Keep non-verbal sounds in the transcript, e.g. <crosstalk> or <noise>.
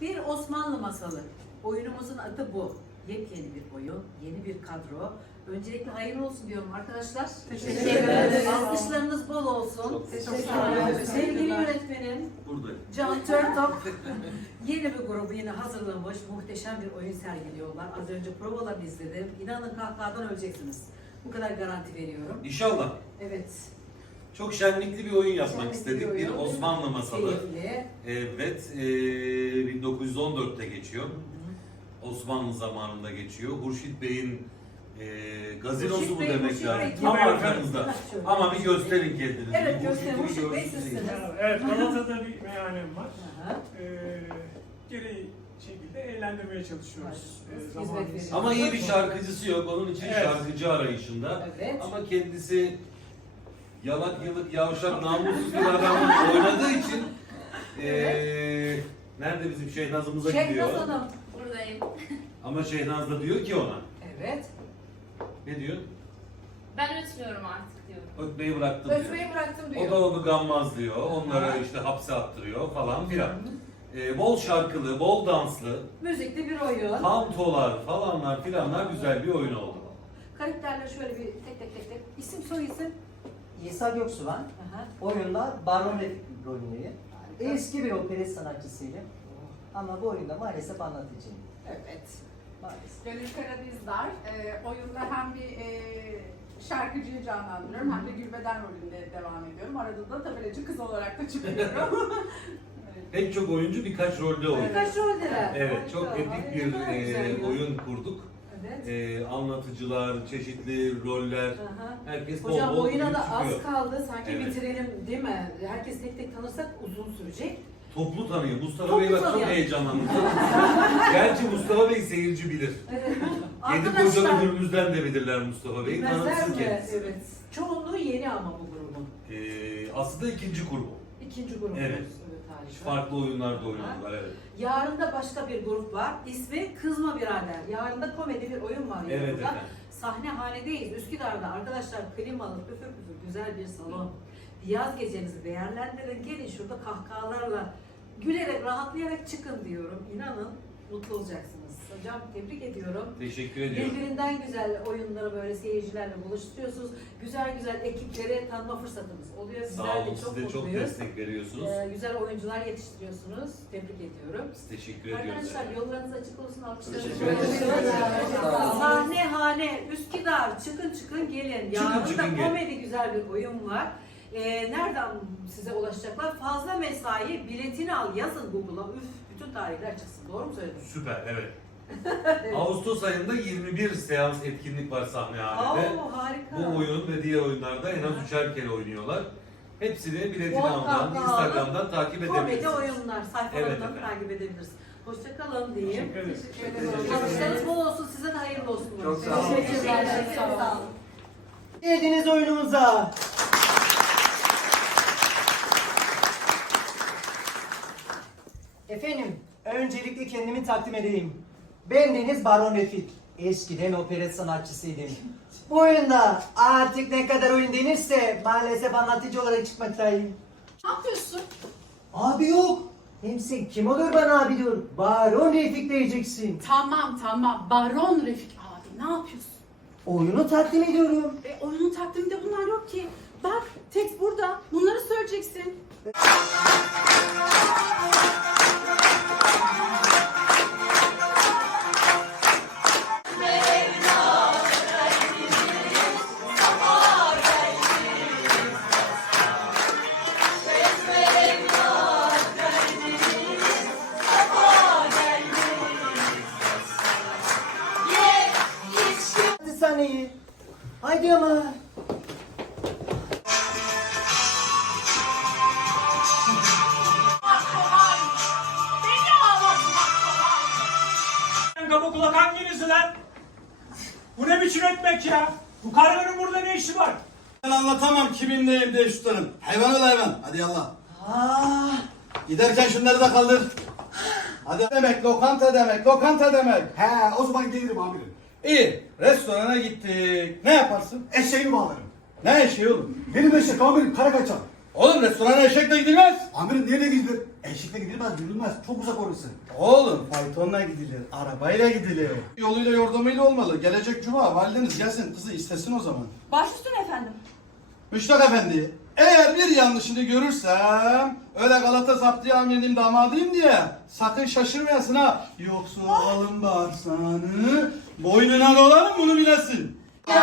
Bir Osmanlı masalı. Oyunumuzun adı bu. Yepyeni bir oyun, yeni bir kadro. Öncelikle hayırlı olsun diyorum arkadaşlar. Teşekkür ederiz. Alkışlarınız bol olsun. Çok Teşekkür teşekkür ederim. ederiz. Sevgili yönetmenim Buradayım. Can Törtop yeni bir grubu yine hazırlamış. Muhteşem bir oyun sergiliyorlar. Az önce provalarını izledim. İnanın kahkahadan öleceksiniz. Bu kadar garanti veriyorum. İnşallah. Evet. Çok şenlikli bir oyun yapmak Şenlikli istedik. Bir oyun. Osmanlı masalı. Keyifli. Evet, e, 1914'te geçiyor. Osmanlı zamanında geçiyor. Hurşit Bey'in e, gazinosu Hurşit bu Bey, demek Hurşit. Bey, Tam arkanızda. Ama bir gösterin kendinizi. Evet, Bir gösterin. Hurşit'i Hurşit Bey sizsiniz. Evet, Galata'da bir meyhanem var. Ee, gereği şekilde eğlendirmeye çalışıyoruz. Evet, hizmet zamanımız. Ama iyi bir şarkıcısı yok. Onun için Evet. şarkıcı arayışında. Evet. Ama kendisi yalak yılık yavşak namussuz bir adam oynadığı için eee nerede bizim Şehnaz'ımıza gidiyor. Şehnaz Hanım. Buradayım. <laughs> Ama Şehnaz da diyor ki ona. Evet. Ne diyor? Ben ötmüyorum artık diyorum. Ötmeyi bıraktım diyor. Ötmeyi bıraktım diyor. O da onu gammaz diyor. Onları Aha. işte hapse attırıyor falan filan. Eee, bol şarkılı, bol danslı, Müzikli bir oyun. kantolar falanlar filanlar güzel bir oyun oldu. Karakterleri şöyle bir tek tek tek tek. İsim soy isim. İsa Göksuvan Aha. oyunda Baron rolündeyim. Eski bir operet sanatçısıyım. Ama bu oyunda maalesef anlatıcıyım. Evet. Maalesef. Gönül Karadizler. E, oyunda hem bir e, şarkıcıyı canlandırıyorum hem de Gülbeden rolünde devam ediyorum. Arada da tabelacı kız olarak da çıkıyorum. <laughs> Pek çok oyuncu birkaç rolde oynuyor. Birkaç roldeler. Evet, çok epik bir ya. oyun kurduk. Evet. Eee, anlatıcılar, çeşitli roller, Aha. herkes bol Hocam bol oyuna girip da az çıkıyor. kaldı. Sanki Evet. bitirelim değil mi? Herkes tek tek tanırsak uzun sürecek. Toplu tanıyor. Mustafa Toplu Bey bak çok tanıyor. heyecanlandı. Gerçi Mustafa Bey seyirci bilir. Yedi kocalı Arkadaşlar. Gürbüz'den de bilirler Mustafa Bey'i. Bilmezler Tanıtsın mi? kendisi. Evet. Çoğunluğu yeni ama bu grubun. Eee, aslında ikinci grubu. İkinci grubumuz. Evet. harika. Farklı oyunlarda oynadılar evet. Yarın da başka bir grup var. İsmi Kızma Birader. Yarın da komedi bir oyun var Evet yanında. efendim. Sahne hanedeyiz. Üsküdar'da arkadaşlar klimalı, püfür püfür güzel bir salon. Yaz gecenizi değerlendirin. Gelin şurada kahkahalarla gülerek, rahatlayarak çıkın diyorum. İnanın mutlu olacaksınız. Hocam tebrik ediyorum. Teşekkür ediyorum. Birbirinden güzel oyunları böyle seyircilerle buluşturuyorsunuz. Güzel güzel ekipleri tanıma fırsatımız oluyor. Bizler Sağ olun. de Siz çok de çok destek veriyorsunuz. Ee, güzel oyuncular yetiştiriyorsunuz. Tebrik ediyorum. Biz teşekkür ediyoruz. Arkadaşlar yollarınız açık olsun. Teşekkür ederiz. Sahne hane Üsküdar çıkın çıkın gelin. Yarın da komedi güzel bir oyun var. Ee, nereden size ulaşacaklar? Fazla mesai biletini al yazın Google'a. Üf bütün tarihler çıksın. Doğru mu söyledim? Süper evet. <laughs> Ağustos ayında 21 seans etkinlik var sahnehanede. Oo harika. Bu oyun ve diğer oyunlarda en az üçer kere oynuyor. Hepsini biletini kahkahalı Instagram'dan takip Komedi edebilirsiniz. oyunlar sayfalarından Evet takip edebiliriz. Hoşçakalın diyeyim. Teşekkür ederim. Alkışlarınız bol olsun. Size de hayırlı olsun. Çok sağ olun. Teşekkürler. Sağ olun. Geldiniz oyunumuza. Efendim, öncelikle kendimi takdim edeyim. Ben Deniz Baron Refik. Eskiden operet sanatçısıydım. Bu oyunda artık ne kadar oyun denirse maalesef anlatıcı olarak çıkmaktayım. Ne yapıyorsun? Abi yok. Hem sen kim olur bana abi diyor. Baron Refik diyeceksin. Tamam tamam. Baron Refik abi ne yapıyorsun? Oyunu takdim ediyorum. E, oyunun takviminde bunlar yok ki. Bak tekst burada. Bunları söyleyeceksin. <laughs> Haydi ama. Kaba kulak hanginizi lan? Bu ne biçim etmek ya? Bu karının burada ne işi var? Ben anlatamam kimin neyim diye tutarım. Hayvan ol hayvan. Hadi yallah. Aa, Giderken şunları da kaldır. Hadi demek lokanta demek lokanta demek. He o zaman gelirim amirim. İyi restorana gittik. Ne yaparsın? Eşeğimi bağlarım. Ne eşeği oğlum? Benim eşek amirim kara kaçan. Oğlum restorana eşekle gidilmez. Amirim nereye gidilir? Eşekle gidilmez, yürülmez. Çok uzak orası. Oğlum faytonla gidilir, arabayla gidilir. Yoluyla yordamıyla olmalı. Gelecek cuma valideniz gelsin kızı istesin o zaman. Baş üstüne efendim. Müştak efendi, eğer bir yanlışını görürsem öyle Galata Zaptiye amirinin damadıyım diye sakın şaşırmayasın ha. Yoksa alın bağırsağını boynuna dolarım bunu bilesin. Güve